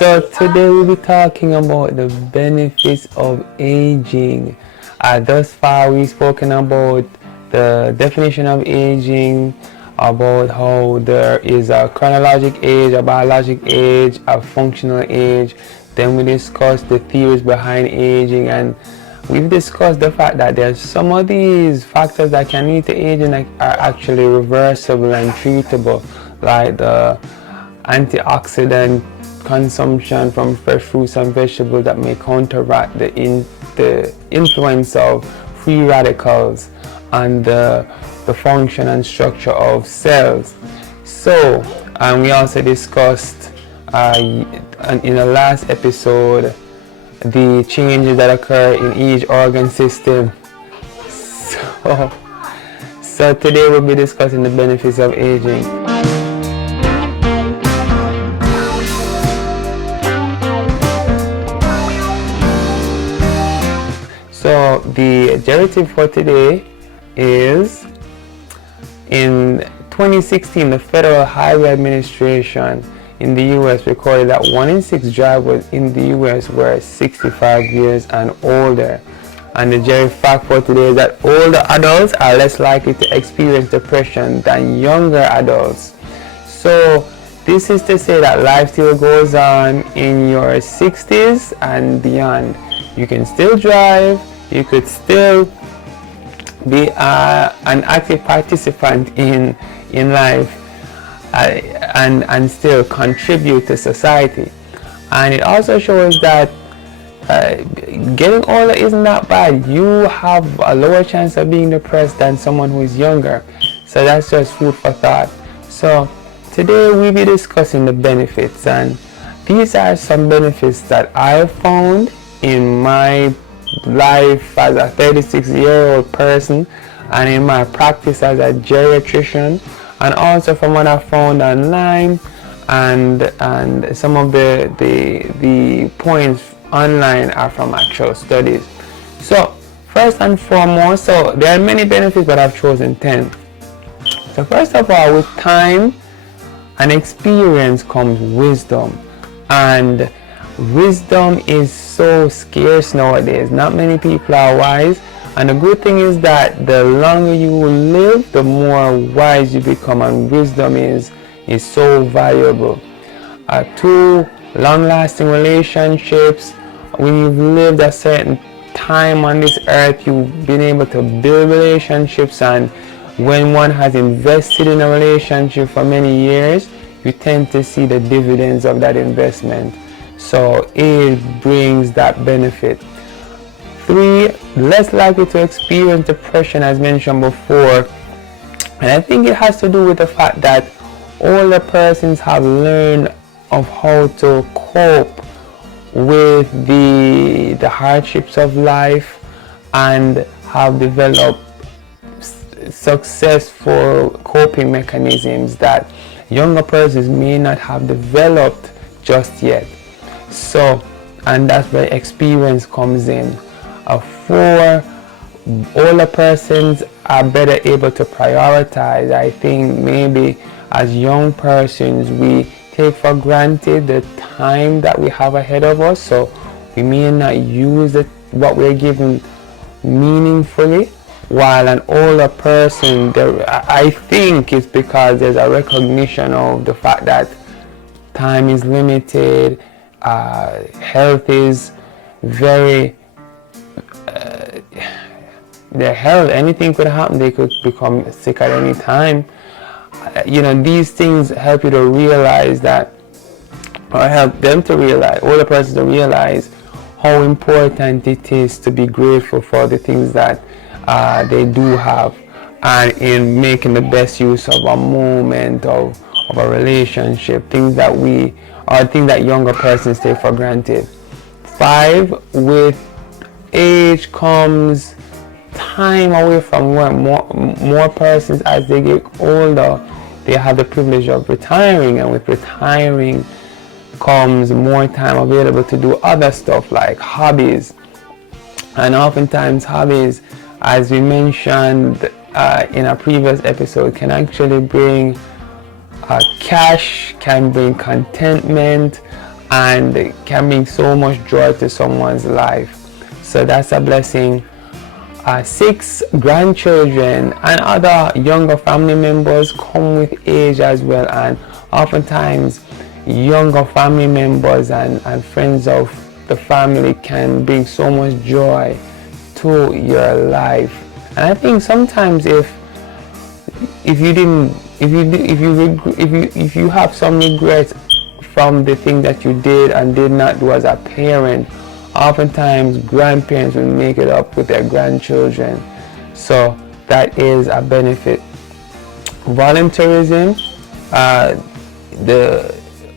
So today we'll be talking about the benefits of aging. Thus far we've spoken about the definition of aging, about how there is a chronologic age, a biologic age, a functional age. Then we discussed the theories behind aging, and we've discussed the fact that there's some of these factors that can lead to aging that are actually reversible and treatable, like the antioxidant consumption from fresh fruits and vegetables that may counteract the influence of free radicals and the function and structure of cells. So, we also discussed in the last episode the changes that occur in each organ system. So today we'll be discussing the benefits of aging. So the objective for today is, in 2016, the Federal Highway Administration in the US recorded that 1 in 6 drivers in the US were 65 years and older. And the Jerry fact for today is that older adults are less likely to experience depression than younger adults. So this is to say that life still goes on in your 60s and beyond. You can still drive, you could still be an active participant in life and still contribute to society. And it also shows that getting older isn't that bad. You have a lower chance of being depressed than someone who is younger. So that's just food for thought. So today we'll be discussing the benefits, and these are some benefits that I found in my life as a 36-year-old person and in my practice as a geriatrician, and also from what I found online, and some of the points online are from actual studies. So first and foremost, so there are many benefits, but I've chosen 10. So first of all, with time and experience comes wisdom, and wisdom is so scarce nowadays. Not many people are wise, and the good thing is that the longer you live, the more wise you become, and wisdom is so valuable. To long-lasting relationships, when you've lived a certain time on this earth, you've been able to build relationships, and when one has invested in a relationship for many years, you tend to see the dividends of that investment. So it brings that benefit. 3, less likely to experience depression, as mentioned before. And I think it has to do with the fact that older persons have learned of how to cope with the hardships of life and have developed successful coping mechanisms that younger persons may not have developed just yet. So, and that's where experience comes in. 4, older persons are better able to prioritize. I think maybe as young persons we take for granted the time that we have ahead of us, so we may not use what we're given meaningfully, while an older person, I think it's because there's a recognition of the fact that time is limited, health is very their health, anything could happen. They could become sick at any time. These things help you to realize that, or help them to realize, older persons to realize how important it is to be grateful for the things that they do have, and in making the best use of a moment, of a relationship, things that younger persons take for granted. 5, with age comes time away from work. More persons, as they get older, they have the privilege of retiring, and with retiring comes more time available to do other stuff like hobbies. And oftentimes hobbies, as we mentioned in a previous episode, can actually bring cash, can bring contentment, and can bring so much joy to someone's life. So that's a blessing. 6 grandchildren and other younger family members come with age as well, and oftentimes younger family members and friends of the family can bring so much joy to your life. And I think sometimes if you have some regrets from the thing that you did and did not do as a parent, oftentimes grandparents will make it up with their grandchildren. So that is a benefit. Volunteerism,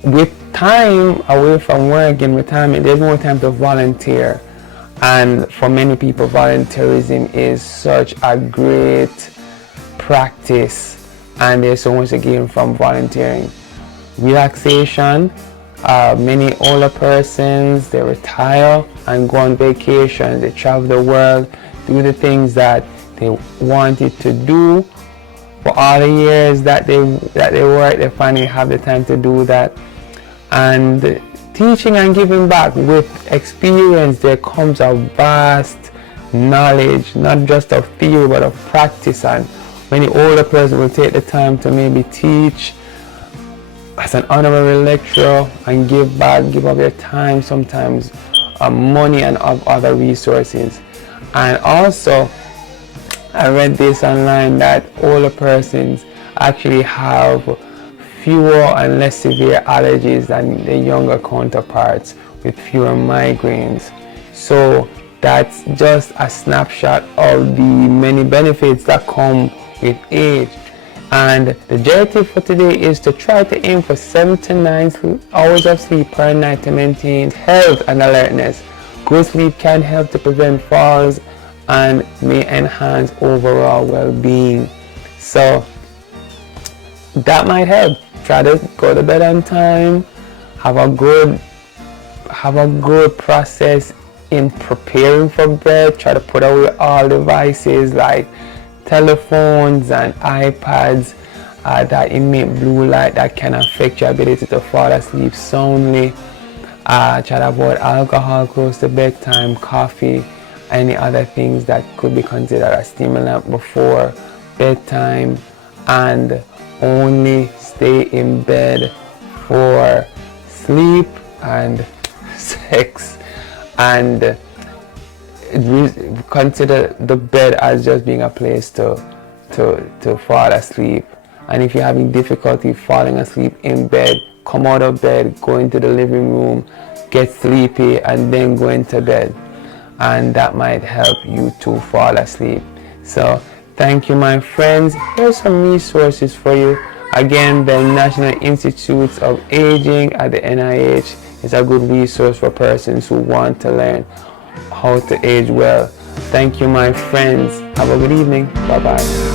with time away from work and retirement, there's more time to volunteer. And for many people, volunteerism is such a great practice, and there's so much to gain from volunteering. Relaxation, many older persons, they retire and go on vacation, they travel the world, do the things that they wanted to do for all the years that they work. They finally have the time to do that. And teaching and giving back, with experience there comes a vast knowledge, not just of theory but of practice. And many older persons will take the time to maybe teach as an honorary lecturer and give back, give up their time, sometimes money and other resources. And also, I read this online that older persons actually have fewer and less severe allergies than their younger counterparts, with fewer migraines. So that's just a snapshot of the many benefits that come with age. And the objective for today is to try to aim for 7 to 9 hours of sleep per night to maintain health and alertness. Good sleep can help to prevent falls and may enhance overall well-being. So that might help. Try to go to bed on time. Have a good process in preparing for bed. Try to put away all devices like telephones and iPads that emit blue light that can affect your ability to fall asleep soundly. Try to avoid alcohol close to bedtime, coffee, any other things that could be considered a stimulant before bedtime, and only stay in bed for sleep and sex, and consider the bed as just being a place to fall asleep. And if you're having difficulty falling asleep in bed, come out of bed, go into the living room, get sleepy, and then go into bed, and that might help you to fall asleep. So thank you, my friends. Here's some resources for you. Again, the National Institutes of Aging at the NIH is a good resource for persons who want to learn how to age well. Thank you, my friends. Have a good evening. Bye-bye.